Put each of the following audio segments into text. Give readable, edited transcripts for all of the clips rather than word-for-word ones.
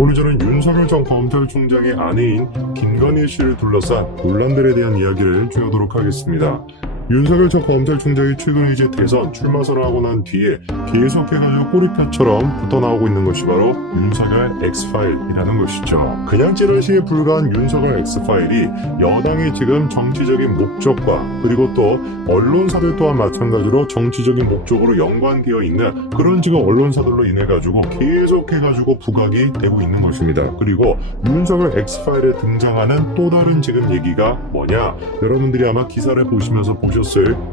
오늘 저는 윤석열 전 검찰총장의 아내인 김건희 씨를 둘러싼 논란들에 대한 이야기를 해주도록 하겠습니다. 윤석열 전 검찰총장이 최근에 이제 대선 출마 선언하고 난 뒤에 계속해가지고 꼬리표처럼 붙어 나오고 있는 것이 바로 윤석열 X파일이라는 것이죠. 그냥 찌라시에 불과한 윤석열 X파일이 여당의 지금 정치적인 목적과 그리고 또 언론사들 또한 마찬가지로 정치적인 목적으로 연관되어 있는 그런 지금 언론사들로 인해가지고 계속해가지고 부각이 되고 있는 것입니다. 그리고 윤석열 X파일에 등장하는 또 다른 지금 얘기가 뭐냐? 여러분들이 아마 기사를 보시면서 보셨을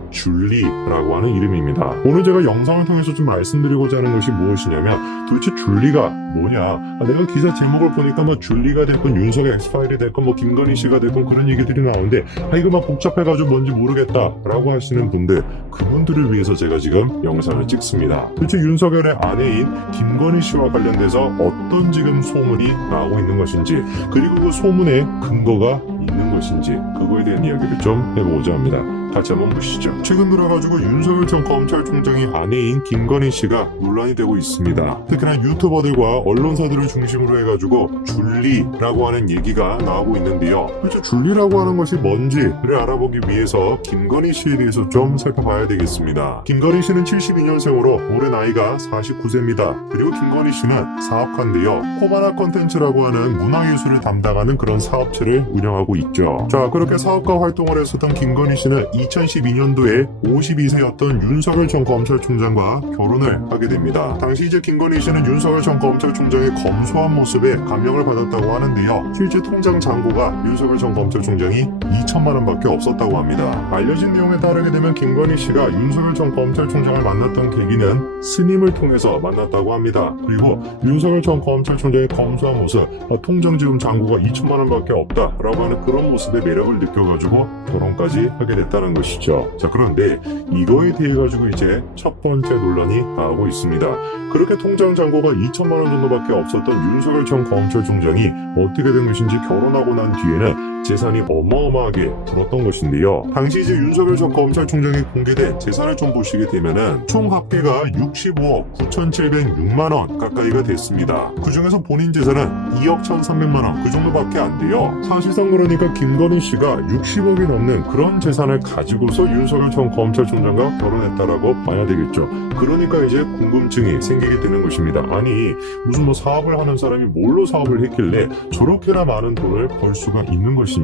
줄리라고 하는 이름입니다. 오늘 제가 영상을 통해서 좀 말씀드리고자 하는 것이 무엇이냐면 도대체 줄리가 뭐냐? 내가 기사 제목을 보니까 뭐 줄리가 됐건 윤석열 X파일이 됐건 뭐 김건희 씨가 됐건 그런 얘기들이 나오는데 이거 막 복잡해가지고 뭔지 모르겠다라고 하시는 분들 그분들을 위해서 제가 지금 영상을 찍습니다. 도대체 윤석열의 아내인 김건희 씨와 관련돼서 어떤 지금 소문이 나오고 있는 것인지 그리고 그 소문의 근거가 있는 것인지 그거에 대한 이야기를 좀 해보고자 합니다. 같이 한번 보시죠. 최근 들어가지고 윤석열 전 검찰총장의 아내인 김건희 씨가 논란이 되고 있습니다. 특히나 유튜버들과 언론사들을 중심으로 해가지고 줄리라고 하는 얘기가 나오고 있는데요. 그렇죠. 줄리라고 하는 것이 뭔지를 알아보기 위해서 김건희 씨에 대해서 좀 살펴봐야 되겠습니다. 김건희 씨는 72년생으로 올해 나이가 49세입니다. 그리고 김건희 씨는 사업가인데요. 코바나 컨텐츠라고 하는 문화예술을 담당하는 그런 사업체를 운영하고 있죠. 자, 그렇게 사업가 활동을 했었던 김건희 씨는 2012년도에 52세였던 윤석열 전 검찰총장과 결혼을 하게 됩니다. 당시 이제 김건희 씨는 윤석열 전 검찰총장의 검소한 모습에 감명을 받았다고 하는데요. 실제 통장 잔고가 윤석열 전 검찰총장이 2천만 원밖에 없었다고 합니다. 알려진 내용에 따르게 되면 김건희 씨가 윤석열 전 검찰총장을 만났던 계기는 스님을 통해서 만났다고 합니다. 그리고 윤석열 전 검찰총장의 검소한 모습, 통장 지금 잔고가 2천만 원밖에 없다라고 하는 그런 모습에 매력을 느껴가지고 결혼까지 하게 됐다는 것이죠. 자, 그런데 이거에 대해 가지고 이제 첫 번째 논란이 나오고 있습니다. 그렇게 통장 잔고가 2천만 원 정도밖에 없었던 윤석열 전 검찰총장이 어떻게 된 것인지 결혼하고 난 뒤에는 재산이 어마어마하게 불었던 것인데요. 당시 이제 윤석열 전 검찰총장이 공개된 재산을 좀 보시게 되면은 총 합계가 65억 9,706만 원 가까이가 됐습니다. 그 중에서 본인 재산은 2억 1,300만 원 그 정도밖에 안 돼요. 사실상 그러니까 김건희 씨가 60억이 넘는 그런 재산을 가지고서 윤석열 전 검찰총장과 결혼했다라고 봐야 되겠죠. 그러니까 이제 궁금증이 생기게 되는 것입니다. 아니 무슨 뭐 사업을 하는 사람이 뭘로 사업을 했길래 저렇게나 많은 돈을 벌 수가 있는 것이냐.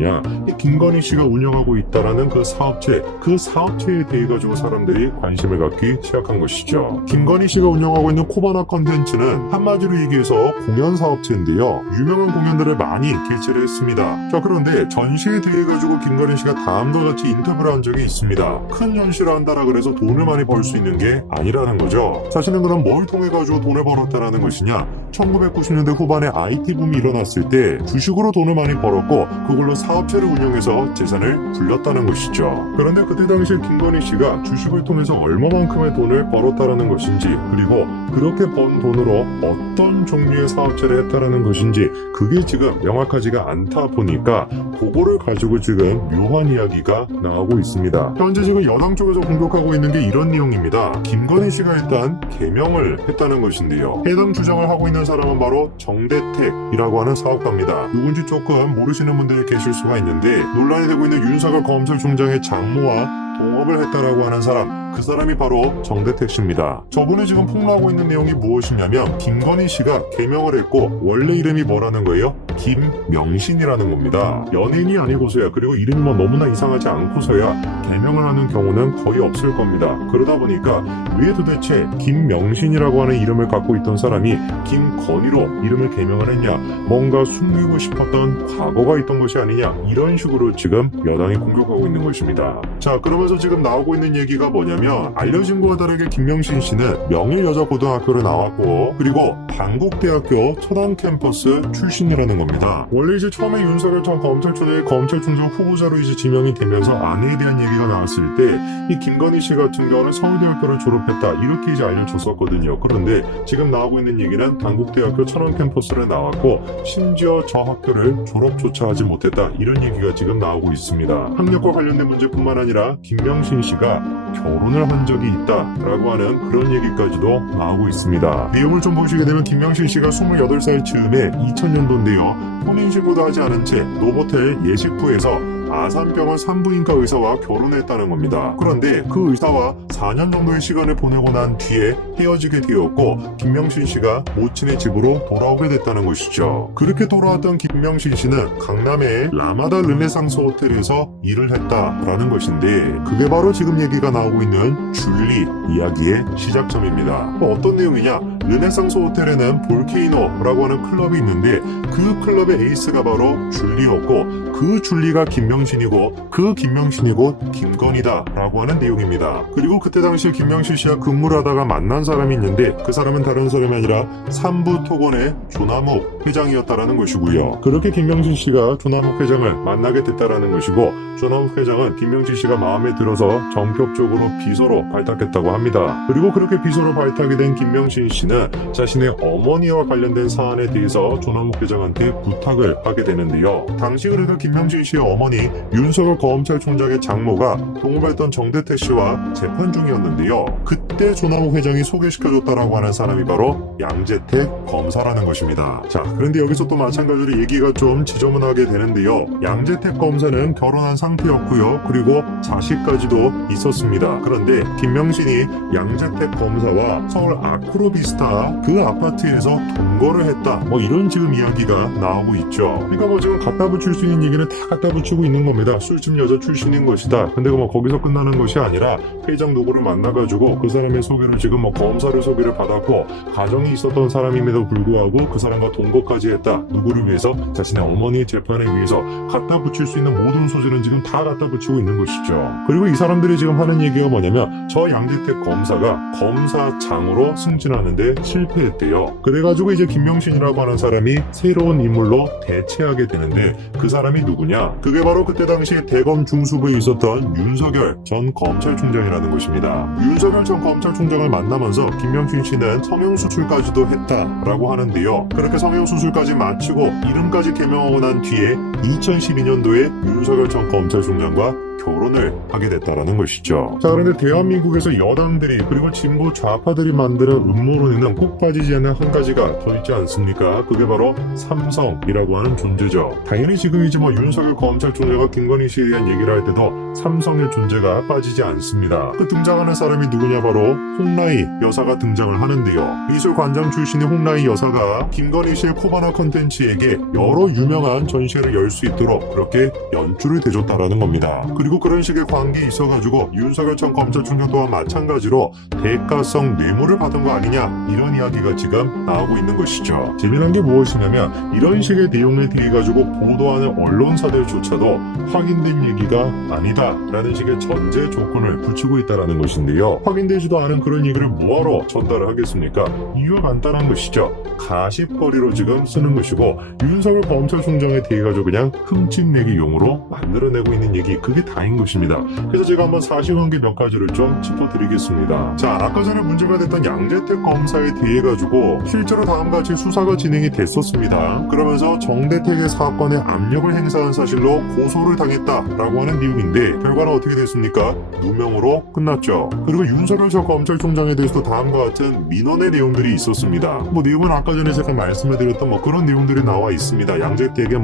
김건희 씨가 운영하고 있다라는 그 사업체에 대해 가지고 사람들이 관심을 갖기 시작한 것이죠. 김건희 씨가 운영하고 있는 코바나 컨텐츠는 한마디로 얘기해서 공연 사업체인데요. 유명한 공연들을 많이 개최를 했습니다. 자, 그런데 전시에 대해 가지고 김건희 씨가 다음과 같이 인터뷰를 한 적이 있습니다. 큰 전시를 한다라 그래서 돈을 많이 벌 수 있는 게 아니라는 거죠. 사실은 그럼 뭘 통해 가지고 돈을 벌었다라는 것이냐? 1990년대 후반에 IT 붐이 일어났을 때 주식으로 돈을 많이 벌었고 그걸로 사업체를 운영해서 재산을 불렸다는 것이죠. 그런데 그때 당시에 김건희 씨가 주식을 통해서 얼마만큼의 돈을 벌었다라는 것인지 그리고 그렇게 번 돈으로 어떤 종류의 사업체를 했다라는 것인지 그게 지금 명확하지가 않다 보니까 그거를 가지고 지금 묘한 이야기가 나오고 있습니다. 현재 지금 여당 쪽에서 공격하고 있는 게 이런 내용입니다. 김건희 씨가 일단 개명을 했다는 것인데요. 해당 주장을 하고 있는 사람은 바로 정대택이라고 하는 사업가입니다. 누군지 조금 모르시는 분들이 계실 수가 있는데 논란이 되고 있는 윤석열 검찰총장의 장모와 동업을 했다라고 하는 사람 그 사람이 바로 정대택 씨입니다. 저분이 지금 폭로하고 있는 내용이 무엇이냐면 김건희 씨가 개명을 했고 원래 이름이 뭐라는 거예요? 김명신이라는 겁니다. 연예인이 아니고서야 그리고 이름이 뭐 너무나 이상하지 않고서야 개명을 하는 경우는 거의 없을 겁니다. 그러다 보니까 왜 도대체 김명신이라고 하는 이름을 갖고 있던 사람이 김건희로 이름을 개명을 했냐 뭔가 숨기고 싶었던 과거가 있던 것이 아니냐 이런 식으로 지금 여당이 공격하고 있는 것입니다. 자, 그러면서 지금 나오고 있는 얘기가 뭐냐면 알려진 거와 다르게 김명신 씨는 명일여자고등학교를 나왔고 그리고 단국대학교 천안 캠퍼스 출신이라는 겁니다. 원래 이제 처음에 윤석열 전 검찰총장이 검찰총장 후보자로 이제 지명이 되면서 아내에 대한 얘기가 나왔을 때 이 김건희 씨 같은 경우는 서울대학교를 졸업했다 이렇게 이제 알려졌었거든요. 그런데 지금 나오고 있는 얘기는 단국대학교 천안 캠퍼스를 나왔고 심지어 저 학교를 졸업조차 하지 못했다 이런 얘기가 지금 나오고 있습니다. 학력과 관련된 문제뿐만 아니라 김명신 김명신 씨가 결혼을 한 적이 있다라고 하는 그런 얘기까지도 나오고 있습니다. 내용을 좀 보시게 되면 김명신 씨가 28살 즈음에 2000년도인데요. 혼인신고도 하지 않은 채 노보텔 예식부에서 아산병원 산부인과 의사와 결혼했다는 겁니다. 그런데 그 의사와 4년 정도의 시간을 보내고 난 뒤에 헤어지게 되었고 김명신 씨가 모친의 집으로 돌아오게 됐다는 것이죠. 그렇게 돌아왔던 김명신 씨는 강남의 라마다 르네상스 호텔에서 일을 했다라는 것인데 그게 바로 지금 얘기가 나오고 있는 줄리 이야기의 시작점입니다. 어떤 내용이냐? 르네상스 호텔에는 볼케이노라고 하는 클럽이 있는데 그 클럽의 에이스가 바로 줄리였고 그 줄리가 김명신이고 그 김명신이 곧 김건희다라고 하는 내용입니다. 그리고 그때 당시 김명신 씨와 근무를 하다가 만난 사람이 있는데 그 사람은 다른 사람이 아니라 삼부토건의 조남욱 회장이었다라는 것이고요. 그렇게 김명신 씨가 조남욱 회장을 만나게 됐다라는 것이고 조남욱 회장은 김명신 씨가 마음에 들어서 전격적으로 비서로 발탁했다고 합니다. 그리고 그렇게 비서로 발탁이 된 김명신 씨는 자신의 어머니와 관련된 사안에 대해서 조남욱 회장한테 부탁을 하게 되는데요. 당시 그래도 김명신 씨의 어머니 윤석열 검찰총장의 장모가 동업했던 정대택 씨와 재판 중이었는데요. 그때 조남욱 회장이 소개시켜줬다라고 하는 사람이 바로 양재택 검사라는 것입니다. 자, 그런데 여기서 또 마찬가지로 얘기가 좀 지저분하게 되는데요. 양재택 검사는 결혼한 상태였고요. 그리고 자식까지도 있었습니다. 그런데 김명신이 양재택 검사와 서울 아크로비스타 그 아파트에서 동거를 했다. 이런 지금 이야기가 나오고 있죠. 그러니까 지금 갖다 붙일 수 있는 얘기는 다 갖다 붙이고 있는 겁니다. 술집 여자 출신인 것이다. 근데 거기서 끝나는 것이 아니라 회장 누구를 만나가지고 그 사람의 소개를 지금 검사를 소개를 받았고 가정이 있었던 사람임에도 불구하고 그 사람과 동거까지 했다. 누구를 위해서? 자신의 어머니의 재판에 위해서 갖다 붙일 수 있는 모든 소재는 지금 다 갖다 붙이고 있는 것이죠. 그리고 이 사람들이 지금 하는 얘기가 뭐냐면 저 양재택 검사가 검사장으로 승진하는데 실패했대요. 그래가지고 이제 김명신이라고 하는 사람이 새로운 인물로 대체하게 되는데 그 사람이 누구냐? 그게 바로 그때 당시 대검 중수부에 있었던 윤석열 전 검찰총장이라는 것입니다. 윤석열 전 검찰총장을 만나면서 김명신 씨는 성형수술까지도 했다라고 하는데요. 그렇게 성형수술까지 마치고 이름까지 개명하고 난 뒤에 2012년도에 윤석열 전 검찰총장과 결혼을 하게 됐다라는 것이죠. 자, 그런데 대한민국에서 여당들이 그리고 진보 좌파들이 만드는 음모론에는 꼭 빠지지 않는 한 가지가 더 있지 않습니까? 그게 바로 삼성이라고 하는 존재죠. 당연히 지금 이제 윤석열 검찰총장과 김건희 씨에 대한 얘기를 할 때도 삼성의 존재가 빠지지 않습니다. 그 등장하는 사람이 누구냐? 바로 홍라희 여사가 등장을 하는데요. 미술관장 출신의 홍라희 여사가 김건희 씨의 코바나 컨텐츠에게 여러 유명한 전시회를 열 수 있도록 그렇게 연출을 대줬다라는 겁니다. 그리고 그런 식의 관계에 있어가지고 윤석열 전 검찰총장 또한 마찬가지로 대가성 뇌물을 받은 거 아니냐 이런 이야기가 지금 나오고 있는 것이죠. 재미난 게 무엇이냐면 이런 식의 내용을 대해 가지고 보도하는 언론사들조차도 확인된 얘기가 아니다 라는 식의 전제 조건을 붙이고 있다는 것인데요. 확인되지도 않은 그런 얘기를 뭐하러 전달을 하겠습니까? 이유가 간단한 것이죠. 가십거리로 지금 쓰는 것이고 윤석열 검찰총장에 대해 가지고 그냥 흠집내기 용으로 만들어내고 있는 얘기 그게 다인 것입니다. 그래서 제가 한번 사실관계 몇 가지를 좀 짚어드리겠습니다. 자, 아까 전에 문제가 됐던 양재택 검사에 대해 가지고 실제로 다음과 같이 수사가 진행이 됐었습니다. 그러면서 정대택의 사건에 압력을 행사한 사실로 고소를 당했다라고 하는 내용인데 결과는 어떻게 됐습니까? 누명으로 끝났죠. 그리고 윤석열 전 검찰총장에 대해서도 다음과 같은 민원의 내용들이 있었습니다. 내용은 아까 전에 제가 말씀을 드렸던 그런 내용들이 나와 있습니다. 양재택에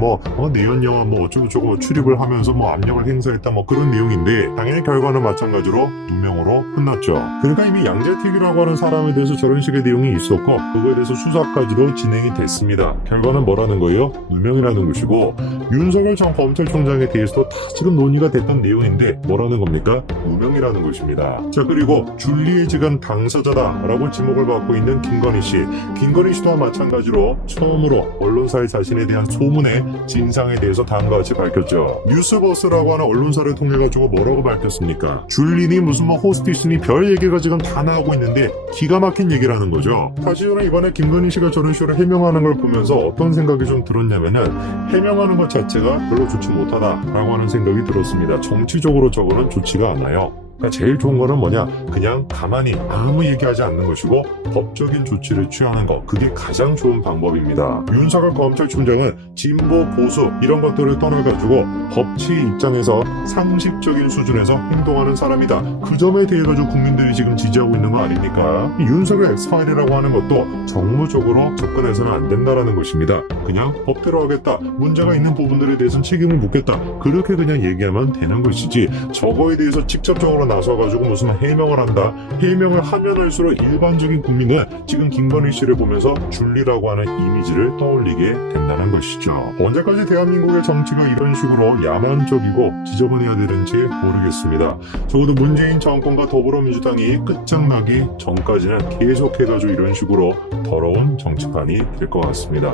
내연 영화 어쩌고저쩌고 출입을 하면서 압력을 행사했다 그런 내용인데 당연히 결과는 마찬가지로 누명으로 끝났죠. 그러니까 이미 양재택이라고 하는 사람에 대해서 저런 식의 내용이 있었고 그거에 대해서 수사까지도 진행이 됐습니다. 결과는 뭐라는 거예요? 누명이라는 것이고 윤석열 전 검찰총장에 대해서도 다 지금 논의가 됐던 내용인데 뭐라는 겁니까? 누명이라는 것입니다. 자, 그리고 줄리의 지금 당사자다라고 지목을 받고 있는 김건희 씨. 김건희 씨와 마찬가지로 처음으로 언론사에 자신에 대한 소문의 진상에 대해서 다음과 같이 밝혔죠. 뉴스버스라고 하는 언론사를 통해 가지고 뭐라고 밝혔습니까? 줄리니 무슨 호스티스니 별 얘기가 지금 다 나오고 있는데 기가 막힌 얘기라는 거죠. 사실 저는 이번에 김건희 씨가 저런 식으로 해명하는 걸 보면서 어떤 생각이 좀 들었냐면은 해명하는 것 자체가 별로 좋지 못하다라고 하는 생각이 들었습니다. 정치적으로 저거는 좋지가 않아요. 그러니까 제일 좋은 거는 뭐냐? 그냥 가만히 아무 얘기하지 않는 것이고 법적인 조치를 취하는 거. 그게 가장 좋은 방법입니다. 윤석열 검찰총장은 진보, 보수 이런 것들을 떠나가지고 법치 입장에서 상식적인 수준에서 행동하는 사람이다. 그 점에 대해 가지고 국민들이 지금 지지하고 있는 거 아닙니까? 이 윤석열 엑스파일이라고 하는 것도 정무적으로 접근해서는 안 된다라는 것입니다. 그냥 법대로 하겠다. 문제가 있는 부분들에 대해서는 책임을 묻겠다. 그렇게 그냥 얘기하면 되는 것이지 저거에 대해서 직접적으로 나서가지고 무슨 해명을 한다. 해명을 하면 할수록 일반적인 국민은 지금 김건희 씨를 보면서 줄리라고 하는 이미지를 떠올리게 된다는 것이죠. 언제까지 대한민국의 정치가 이런 식으로 야만적이고 지저분해야 되는지 모르겠습니다. 적어도 문재인 정권과 더불어민주당이 끝장나기 전까지는 계속해가지고 이런 식으로 더러운 정치판이 될 것 같습니다.